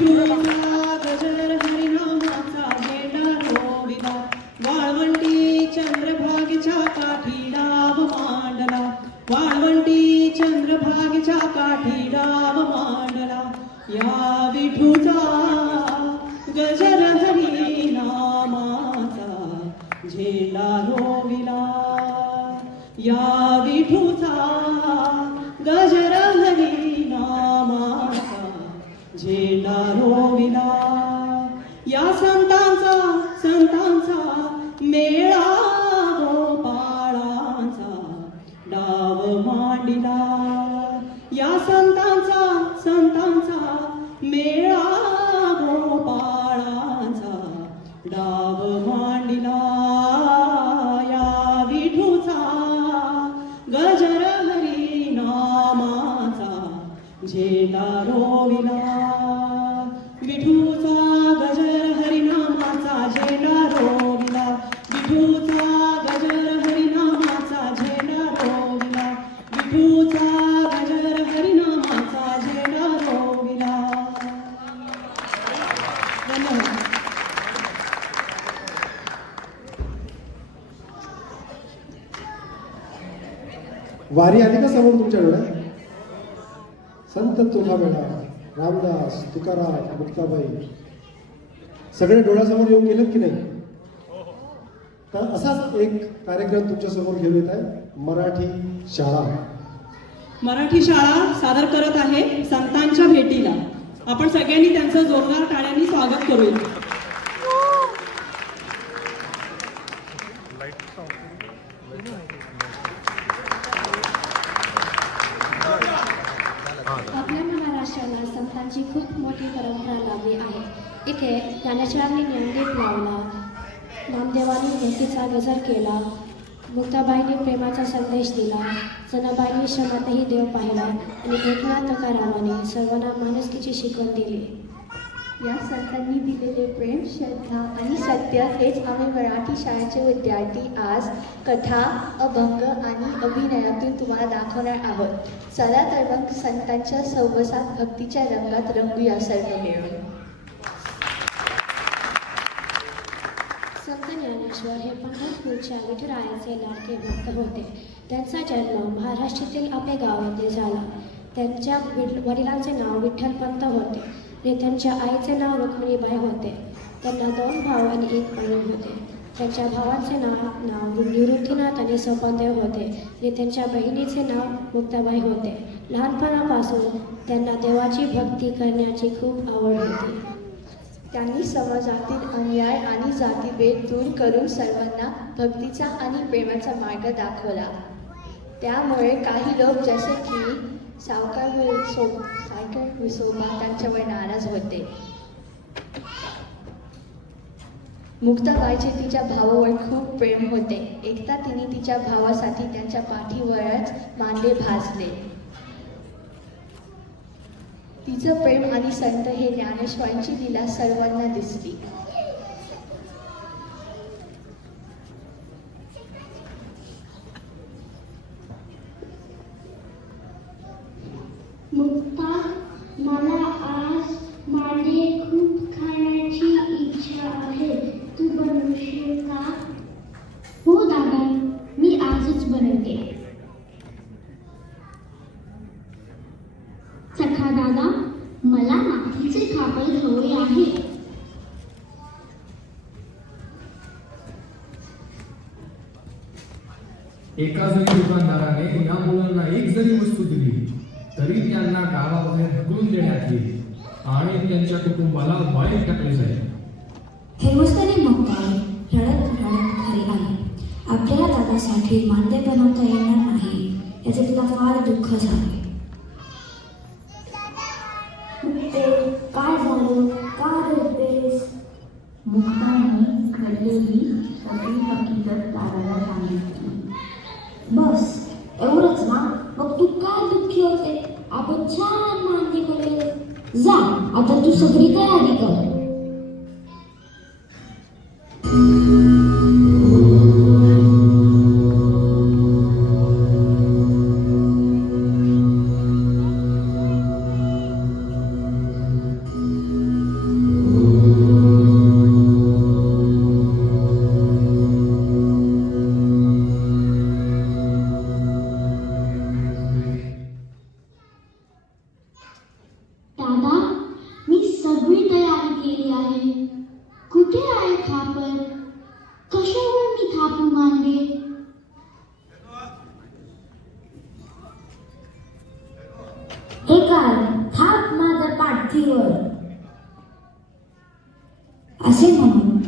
विठूचा गजर हरिनामाचा झेंडा रोविला वाळवंटी चंद्रभागेच्या काठी डाव मांडला वाळवंटी चंद्रभागेच्या काठी डाव मांडला या विठूचा गजर हरिनामाचा झेंडा रोविला या विठूचा गजर हरिनामाचा झेंडा रोविला या संतांचा मेळा गोपाळांचा डाव मांडिला या संतांचा मेळा गोपाळांचा डाव मांडिला या विठूचा गजर हरिनामाचा झेंडा रोविला विठूचा गजर हरिनामाचा झेंडा रोविला विठूचा गजर हरिनामाचा झेंडा रोविला विठूचा गजर हरिनामाचा झेंडा रोविला. धन्यवाद. वारी आली का समोर तुमच्या डोळ्यात? संत तुकाराम, रामदास, तुकाराम, मुक्ताबाई सगळे डोळ्यासमोर येऊन गेलेत की नाही? तर असाच एक कार्यक्रम तुमच्या समोर घेऊन येत आहे मराठी शाळा. मराठी शाळा सादर करत आहे संतांच्या भेटीला. आपण सगळ्यांनी त्यांचं जोरदार टाळ्यांनी स्वागत करूया. आपल्या महाराष्ट्राला संतांची खूप मोठी परंपरा लाभली आहे. इथे ज्ञानेश्वरांनी ज्ञानदीप लावला, नामदेवांनी भक्तीचा गजर केला, मुक्ताबाईंनी प्रेमाचा संदेश दिला, जनाबाईंनी श्रमातही देव पाहिला आणि एकनाथ तुकारामाने सर्वांना माणुसकीची शिकवण दिली. या संतांनी दिलेले प्रेम, श्रद्धा आणि सत्य हेच आम्ही मराठी शाळेचे विद्यार्थी आज कथा, अभंग आणि अभिनयातून तुम्हाला दाखवणार आहोत. चला तर मग संतांच्या सहवासात भक्तीच्या रंगात रंगूया सर्व मिळून. संत ज्ञानेश्वर हे पंढरपूरच्या विठुरायाचे लाडके भक्त होते. त्यांचा जन्म महाराष्ट्रातील आपल्या गावामध्ये झाला. त्यांच्या वडिलांचे नाव विठ्ठलपंत होते आणि त्यांच्या आईचे नाव रुक्मिणीबाई होते. त्यांना 2 भाऊ आणि 1 बहीण होते. त्यांच्या भावाचे नाव निवृत्तीनाथ आणि सोपानदेव होते आणि त्यांच्या बहिणीचे नाव मुक्ताबाई होते. लहानपणापासून त्यांना देवाची भक्ती करण्याची खूप आवड होती. त्यांनी समाजातील अन्याय आणि जातीभेद दूर करून सर्वांना भक्तीचा आणि प्रेमाचा मार्ग दाखवला. त्यामुळे काही लोक जसे की सावकार विसोबा त्यांच्यावर नाराज होते. मुक्ताबाईचे तिच्या भावावर खूप प्रेम होते. एकदा तिने तिच्या भावासाठी त्यांच्या पाठीवरच मांडे भाजले. तिचं प्रेम आणि संत हे ज्ञानेश्वरांची लीला सर्वांना दिसली. मुक्ता, मला आज मांडे खूप खाण्याची इच्छा आहे. तू बनवशील का? हो दादा, मी आजच बनवते. सखा दादा, मला मातीचे खापर हवे आहे. एका जरी दुकानदाराने या मुलांना एक जरी वस्तू दिली तरी त्यांना गावाबाहेर ढकलून देण्यात येईल आणि त्यांच्या कुटुंबाला वाळीत टाकले जाईल. हे मस्तानी मग काय रडत घरी आली. आपल्याला दादासाठी मांडे बनवता येणार नाही याचे तिला फार दुःख झाले. काय झालं? का रडतेस? मुक्ताने घडलेली सगळी हकीकत दादाला सांगितली. बस एवढंच ना? मग तू काय दुःखी होते? आपण छान मांडे बनवले. जा आता तू सगळी तयारी कर.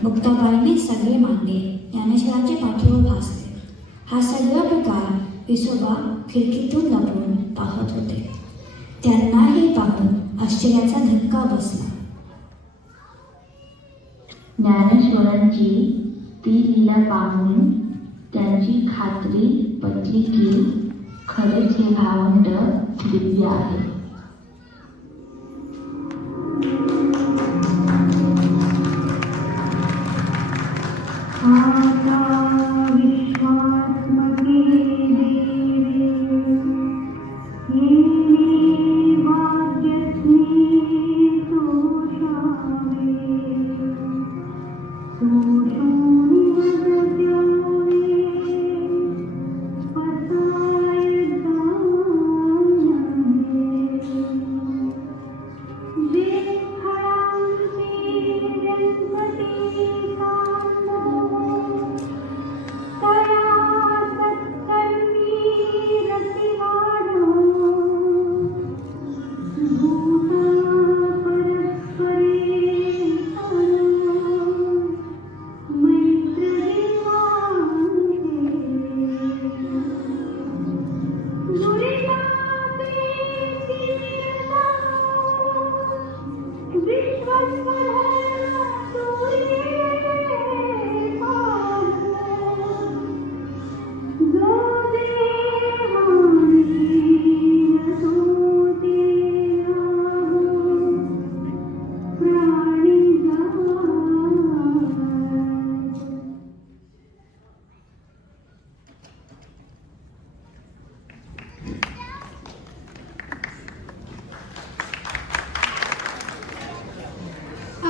मुक्ताबाईंनी सगळे मांडले. ज्ञानेश्वरांच्या पाठीवर भासले. हा सगळा प्रकार विसोबा खिडकीतून लपून पाहत होते. त्यांनाही पाहून आश्चर्याचा धक्का बसला. ज्ञानेश्वरांची ती लीला पाहून त्यांची खात्री पटली की खरेच हे भावंड दिव्य आहे.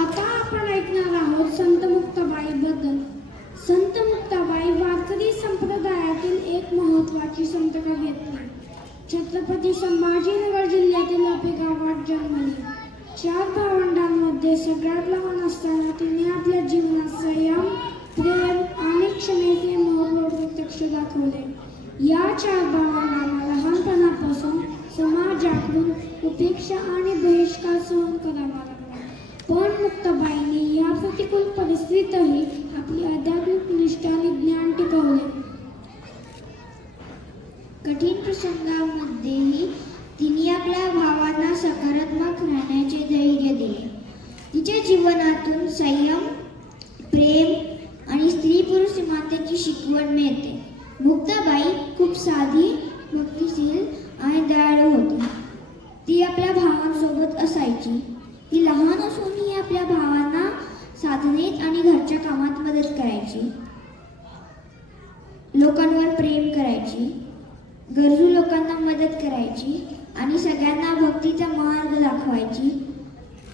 आता आपण ऐकणार आहोत संत मुक्ताबाईबद्दल. संत मुक्ताबाई वारकरी संप्रदायातील एक महत्त्वाची संत कवयित्री. छत्रपती संभाजीनगर जिल्ह्यातील आपे गावात जन्मली. 4 भावंडांमध्ये सगळ्यात लहान असताना तिने आपल्या जीवनात संयम, प्रेम आणि क्षमेचे महत्त्व प्रत्यक्ष दाखवले. या 4 भावंडांना लहानपणापासून समाजाकडून उपेक्षा आणि बहिष्कार सहन करावा लागला. पण मुक्ताबाईंनी या प्रतिकूल परिस्थितीतही आपली आध्यात्मिक निष्ठा आणि ज्ञान टिकवले. कठीण प्रसंगामध्येही तिने आपल्या भावांना सकारात्मक राहण्याचे धैर्य दिले. तिच्या जीवनातून संयम, प्रेम आणि स्त्री पुरुष समानतेची शिकवण मिळते. मुक्ताबाई खूप साधी, भक्तिशील आणि दयाळू होती. ती आपल्या भावांसोबत असायची. ती लहान असूनही आपल्या भावांना साधनेत आणि घरच्या कामात मदत करायची. लोकांवर प्रेम करायची, गरजू लोकांना मदत करायची आणि सगळ्यांना भक्तीचा मार्ग दाखवायची.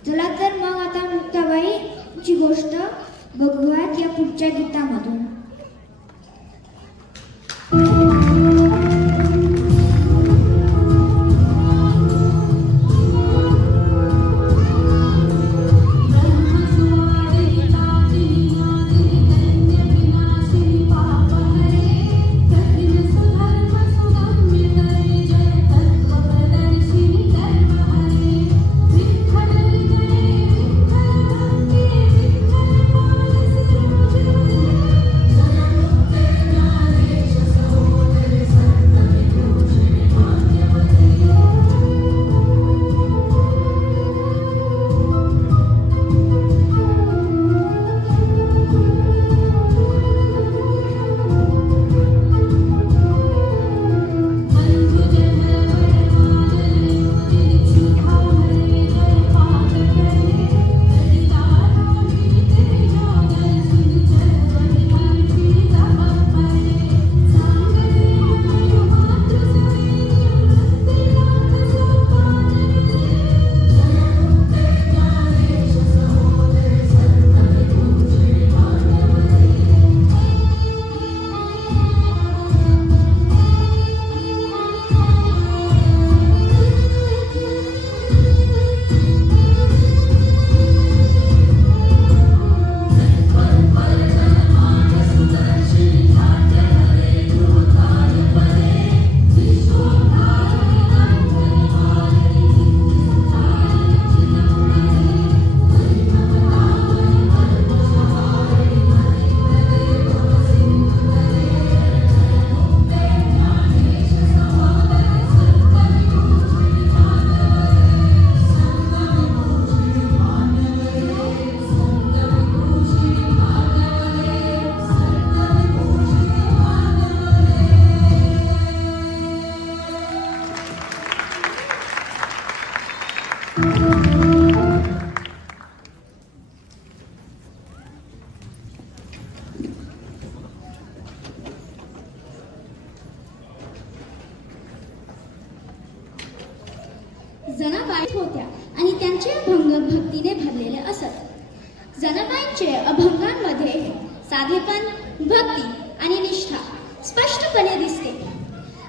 चला तर मग आता मुक्ताबाईची गोष्ट बघूयात या पुढच्या गीतामधून. पाठ होत्या आणि त्यांचे अभंग भक्तीने भरलेले असत. जनाबाईंचे अभंगांमध्ये साधेपण, भक्ती आणि निष्ठा स्पष्टपणे दिसते.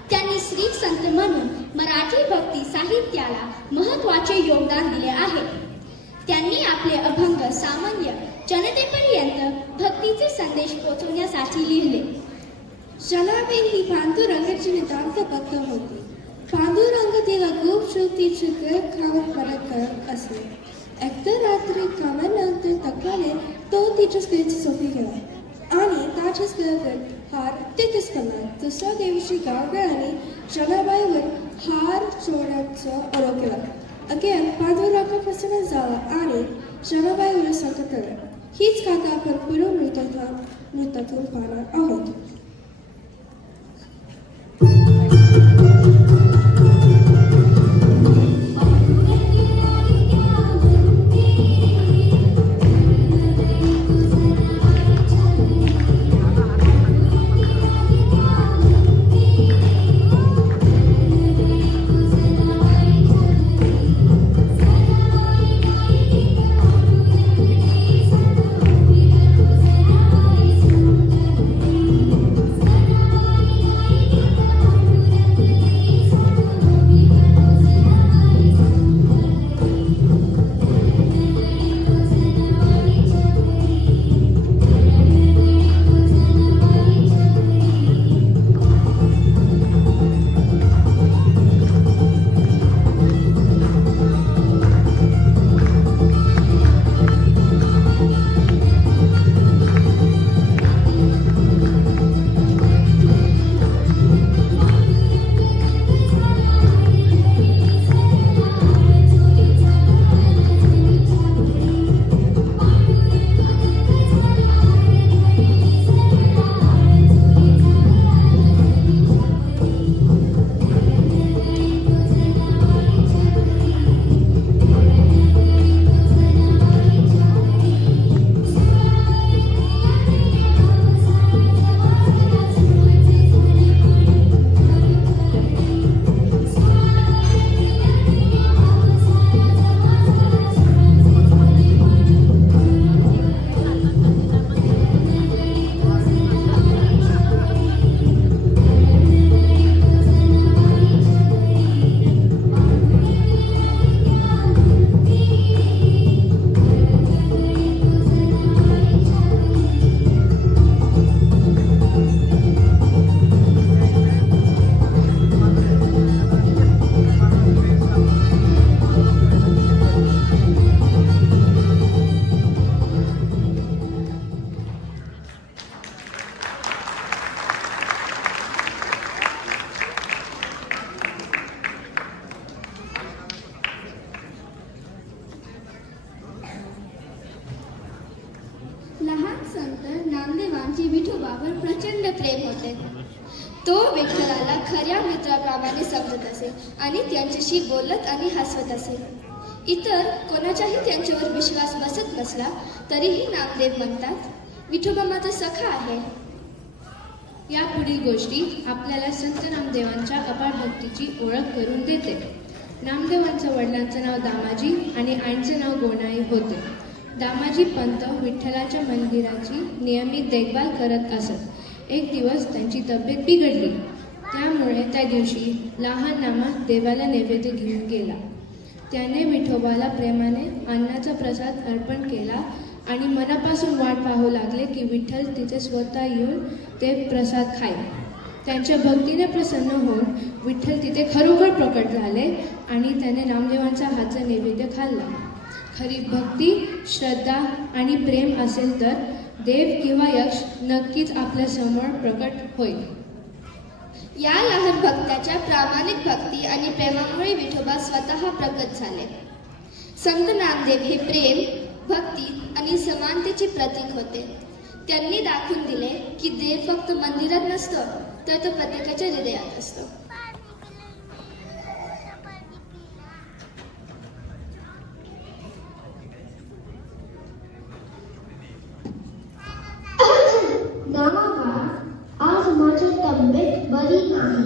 त्यांनी श्री संत म्हणून मराठी भक्ती साहित्याला महत्त्वाचे योगदान दिले आहे. त्यांनी आपले अभंग सामान्य जनतेपर्यंत भक्तीचे संदेश पोहोचवण्यासाठी लिहिले. जनाबाई ही पांडुरंगाची नितांत भक्त होती. पांडुरंग तिला खूप श्रुती चित्र खाऊन परत करत असे. एकदा रात्री कामानंतर तक्राने तो तिच्या स्त्रीची सोपी गेला आणि त्याच्या स्त्रीवर हार तिथेच पडला. दुसऱ्या दिवशी गावकऱ्यांनी जनाबाईवर हार चोरण्याचा आरोप केला. अगेन पांडुरंग प्रसन्न झाला आणि जनाबाईवर संकट आले. हीच कथा आपण पुढे नृत्यातून पाहणार आहोत. लहान संत नामदेवांचे विठोबावर प्रचंड प्रेम होते. तो विठ्ठलाला खऱ्या मित्राप्रमाणे समजत असे आणि त्यांच्याशी बोलत आणि हसवत असे. इतर कोणाचाही त्यांच्यावर विश्वास बसत नसला तरीही नामदेव म्हणतात, विठोबा माझा सखा आहे. या पुढील गोष्टी आपल्याला संत नामदेवांच्या अपार भक्तीची ओळख करून देते. नामदेवांच्या वडिलांचं नाव दामाजी आणि आईचे नाव गोनाई होते. दामाजी पंत विठ्ठलाच्या मंदिराची नियमित देखभाल करत असत. एक दिवस त्यांची तब्येत बिघडली. त्यामुळे त्या दिवशी लहान नामा देवाला नैवेद्य घेऊन गेला. त्याने विठोबाला प्रेमाने अन्नाचा प्रसाद अर्पण केला आणि मनापासून वाट पाहू लागले की विठ्ठल तिथे स्वतः येऊन ते प्रसाद खाईल. त्यांच्या भक्तीने प्रसन्न होऊन विठ्ठल तिथे खरोखर प्रकट झाले आणि त्याने नामदेवांचा हातचा नैवेद्य खाल्ला. खरी भक्ती, श्रद्धा आणि प्रेम असेल तर देव किंवा यक्ष नक्कीच आपल्या समोर प्रकट होईल. या लहान भक्ताच्या प्रामाणिक भक्ती आणि प्रेमामुळे विठोबा स्वतः प्रकट झाले. संत नामदेव हे प्रेम, भक्ती आणि समानतेचे प्रतीक होते. त्यांनी दाखवून दिले की देव फक्त मंदिरात नसतो तर तो प्रत्येकाच्या हृदयात असतो. आज माझी तब्येत बरी नाही.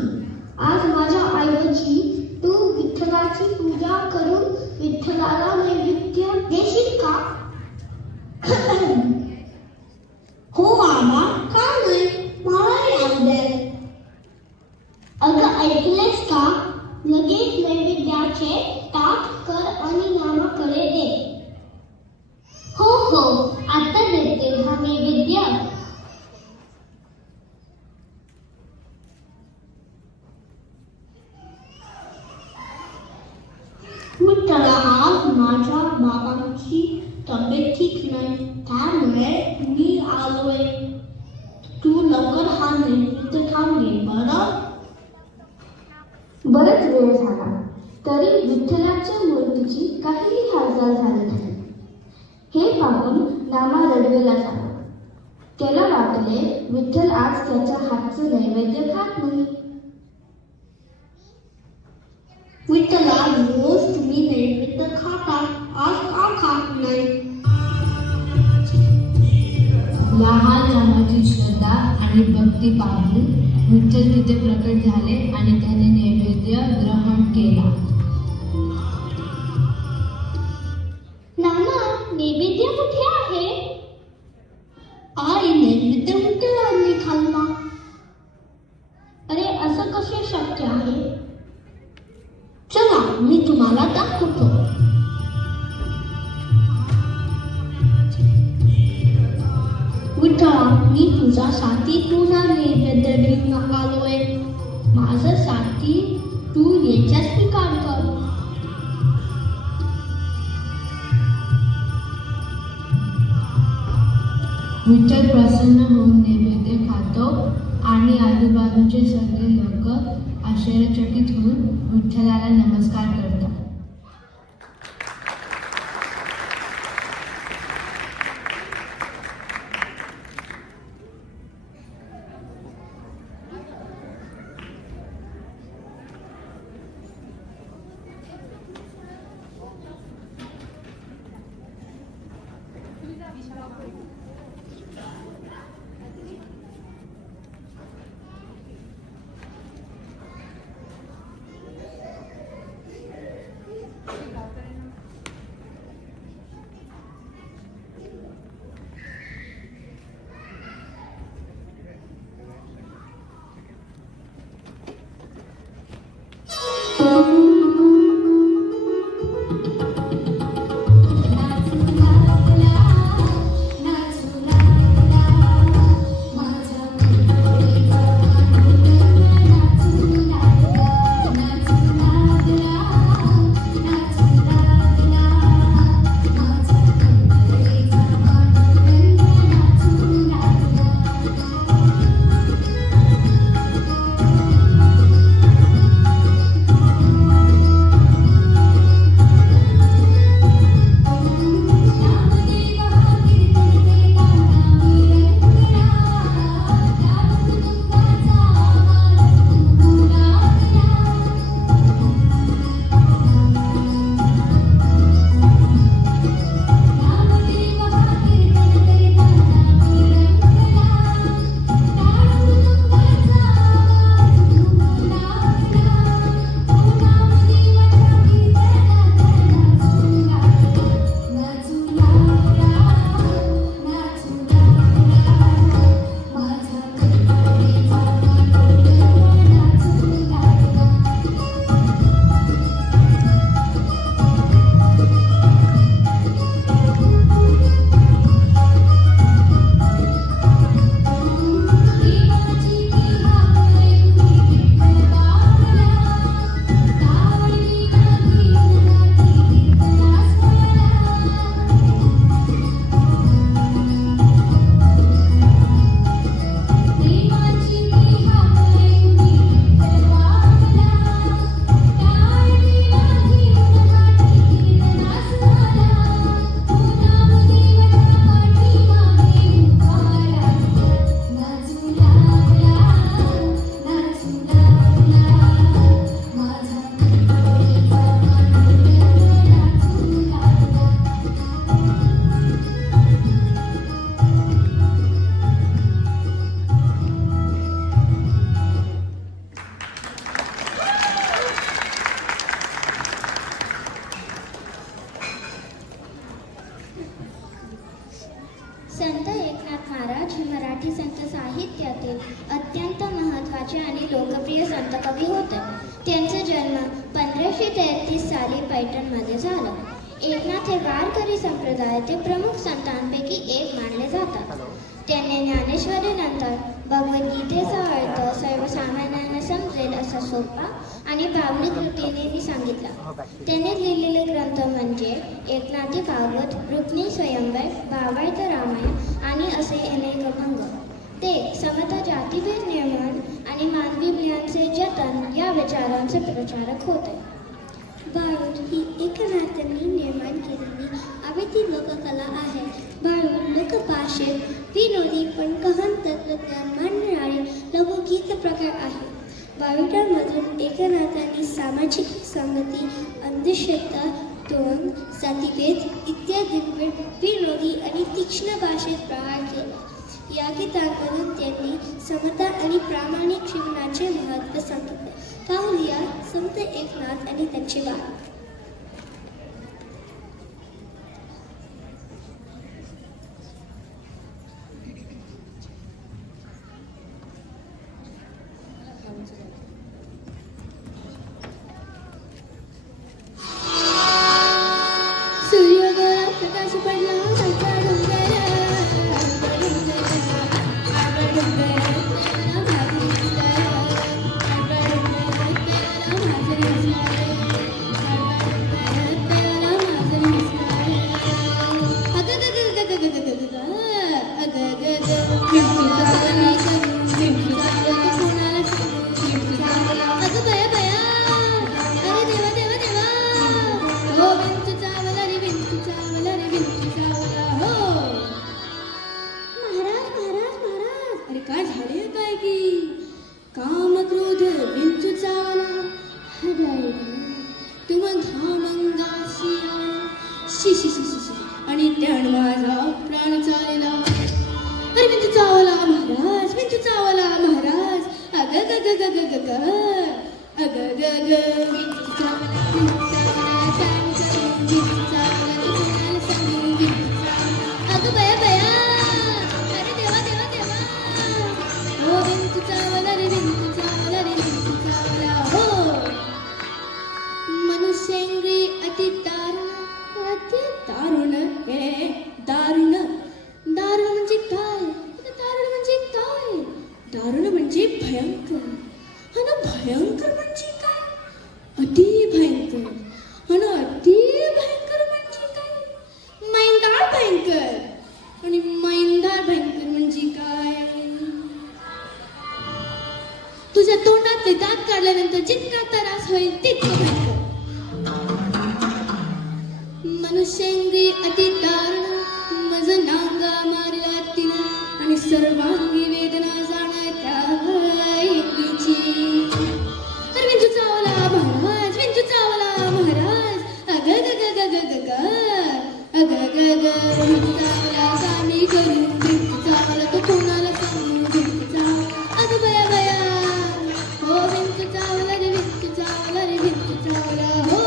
आज माझ्या ऐवजी तू विठ्ठलाची पूजा करून बराच वेळ झाला तरी विठ्ठलाच्या मूर्तीची काहीही हालचाल झाली नाही. हे पाहून नामा रडवेला झाला. त्याला वाटले विठ्ठल आज त्याच्या हातचं नैवेद्य खात नाही. विठ्ठला, रोज तुम्ही नैवेद्य खाता, आज का खात नाही? लहान रामाची श्रद्धा आणि भक्ती पाहून विठ्ठल तिथे प्रकट झाले आणि त्याने नैवेद्य ग्रहण केला. नाना, नैवेद्य कुठे आहे? आई, नैवेद्य विठ्ठलांनी खाल्ला. अरे, असं कसे शक्य आहे? चला, मी तुम्हाला दाखवतो. विठ्ठला, मी तुझा साथी तुझा नैवेद्य घेऊन आलोय. माझं साथी तू याच्यात स्वीकार कर. विठ्ठल प्रसन्न होऊन नैवेद्य खातो आणि आजूबाजूचे सगळे लोक आश्चर्यचकित होऊन विठ्ठलाला नमस्कार करतात. संत एकनाथ महाराज हे मराठी संत साहित्यातील अत्यंत महत्त्वाचे आणि लोकप्रिय संत कवी होते. त्यांचा जन्म 1533 साली पैठणमध्ये झाला. एकनाथ हे वारकरी संप्रदायातील प्रमुख संतांपैकी एक मानले जातात. त्यांनी ज्ञानेश्वरीनंतर भगवद्गीतेचा अर्थ सर्वसामान्यांना समजेल असा सोपा आणि भावनिक रीतीने सांगितला. त्यांनी लिहिलेले ग्रंथ म्हणजे एकनाथी भागवत, रुक्मिणी स्वयंवर, भावार्थ रामायण आणि असे अनेक अभंग. ते समता जातीभेद निर्मूलन आणि आणि मानवी मूल्यांचे जतन या विचारांचे प्रचारक होते. बारूद ही एकनाथांनी निर्माण केलेली आवेती लोककला आहे. बारूद लोकभाषेत विनोदी पण गहन तत्त्वज्ञान मांडणारे लघुगीत प्रकार आहे. बारूदामधून एकनाथांनी सामाजिक संगती, अंधश्रद्धा, द्वंद्व, जातिभेद इत्यादींवर विनोदी आणि तीक्ष्ण भाषेत प्रहार केला. या गीतांमधून त्यांनी समता आणि प्रामाणिक जीवनाचे महत्त्व सांगितले. पाहूया संत एकनाथ आणि त्यांचे बाळ. सूर्योदय प्रकाश पडला काय झाले काय की काम क्रोध विंचू चावला हृदय तुम घामंगासिया शी शी शी शी आणि त्याण माझा प्राण चालला. अरे विंचू चावला महाराज, विंचू चावला महाराज. अग ग ग ग ग ग ग अग ग ग विंचू चावला, विंचू चावला, त्याण चावला, विंचू चावला, तुम्हाला सांगू विंचू चावला. अग बया बया, अरे देवा देवा देवा. हो विंचू चावला रे, विंचू चावला रे, विंचू चावला हो. मनुष्येंद्रिय अति दारुण हे दारुण. दारुण म्हणजे काय? दारुण म्हणजे काय? दारुण म्हणजे भयंकर. हा ना, भयंकर म्हणजे काय? अति भयंकर. हा ना, अति भयंकर म्हणजे काय? मैंदाळ भयंकर. आणि मैंदाळ भयंकर म्हणजे काय? तुझ्या तोंडातले दात काढल्यानंतर जितका त्रास होईल तितकं भयंकर. मनुष्येंद्रिय अति दारुण, मज नांगा मारला तिनं आणि सर्वांगी वेदना जाणत्या इंगीची. अरे विंचू चावला महाराज, विंचू चावला महाराज. अग ग ग ग ग ग ग अग ग ग विंचू चावला कामी करू, विंचू चावला तो कोणाला सांगू, विंचू चावला. अग बया बया, हो विंचू चावला रे, विंचू चावला रे, विंचू चावला हो.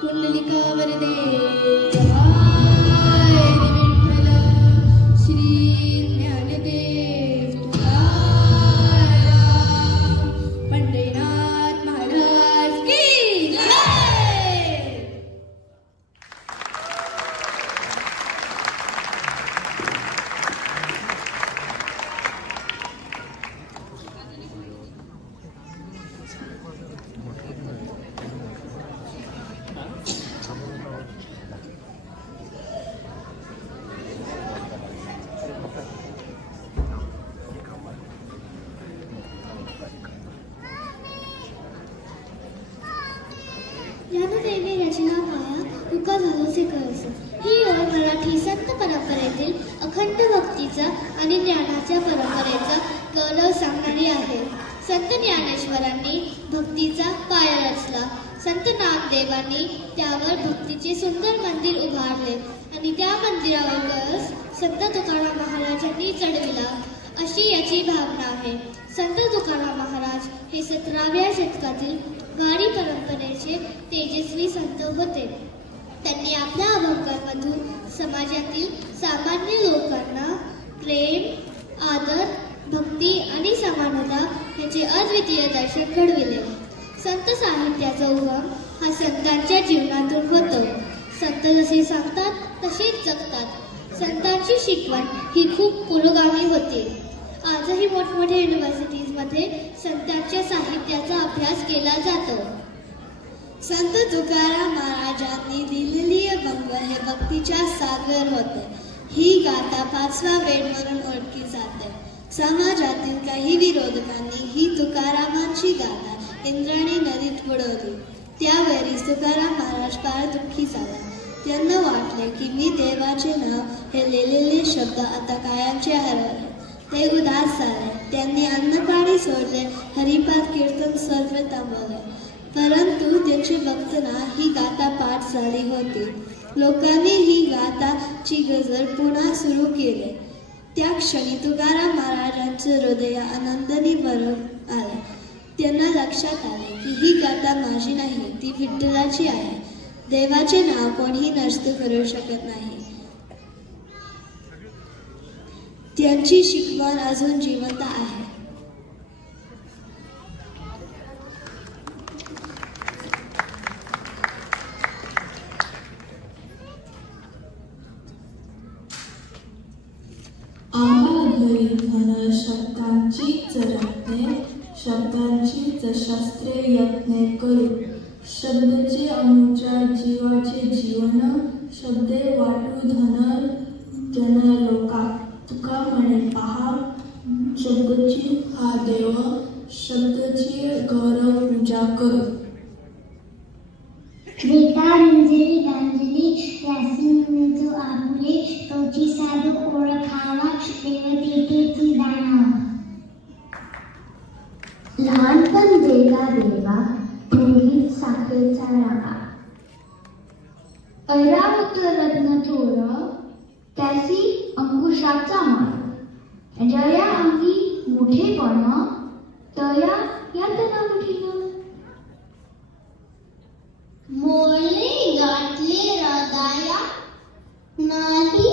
पुंडलिका वरदे जय विठ्ठल श्री ज्ञानदेव तुकाराम पंढरीनाथ महाराज की जय. ज्ञानदेवी रचना पाया तुका झालोसे कळस. ही ओळ मराठी संत परंपरेतील अखंड भक्तीचा आणि ज्ञानाच्या परंपरेचा गौरव सांगणारी आहे. संत ज्ञानेश्वरांनी भक्तीचा पाया रचला. संत नामदेवांनी त्यावर भक्तीचे सुंदर मंदिर उभारले आणि त्या मंदिरावर कळस संत तुकाराम महाराजांनी चढविला, अशी याची भावना आहे. संत तुकाराम महाराज हे 17व्या शतकातील वारी परंपरेचे तेजस्वी संत होते. त्यांनी आपल्या अभंगांमधून समाजातील सामान्य लोकांना प्रेम, आदर, भक्ती आणि समानता याचे अद्वितीय दर्शन घडविले. संत साहित्याचा उगम हा संतांच्या जीवनातून होतो. संत जसे सांगतात तसेच जगतात. संतांची शिकवण ही खूप पुरोगामी होती. आजही मोठमोठ्या युनिव्हर्सिटीजमध्ये संतांच्या साहित्याचा अभ्यास केला जातो. संत तुकाराम महाराजांनी दिलेली अभंग हे भक्तीच्या सागर होते. ही गाथा 5वा वेद म्हणून ओळखली जाते. समाजातील काही विरोधकांनी ही तुकारामांची गाथा इंद्राणी नदीत बुडवली. त्यावेळी तुकाराम महाराज फार दुःखी झाला. त्यांना वाटले की मी देवाचे नाव हे लिहिलेले शब्द आता कायमचे हरवले. ते उदास झाले. त्यांनी अन्नपाणी सोडले, हरिपाठ कीर्तन सर्व थांबवले. परंतु त्यांची भक्तना ही गाथा पाठ झाली होती. लोकांनी ही गाथाची गजर पुन्हा सुरू केली. त्या क्षणी तुकाराम महाराजांचे हृदय आनंदाने भरून आले. त्यांना लक्षात आले की ही गाथा माझी नाही, ती विठ्ठलाची आहे. देवाचे नाव कोणीही नष्ट करू शकत नाही. त्यांची शिकवण अजून जिवंत आहे. धन शब्दांची रत्ने, शब्दांची शस्त्रे यत्ने करू. शब्दचे अनुच्या जीवाचे जीवन, शब्दे वाटू धन जन लोका. तुका म्हणे पहा, शब्दची हा देव, शब्दची गौरव पूजा करू. बेटा रंजली गांजली व्यासी जो आपुले, तोची साधू ओळखावा देवतेची जाणावा. लहानपण देगा देवा, थोडी साखरेचा रागा. ऐरावत रत्न चोर, त्यासी अंकुशाचा माळ. जया अंगी मोठेपण, तया यातना मुठीनं. मोळे गाठले हृदया, नाही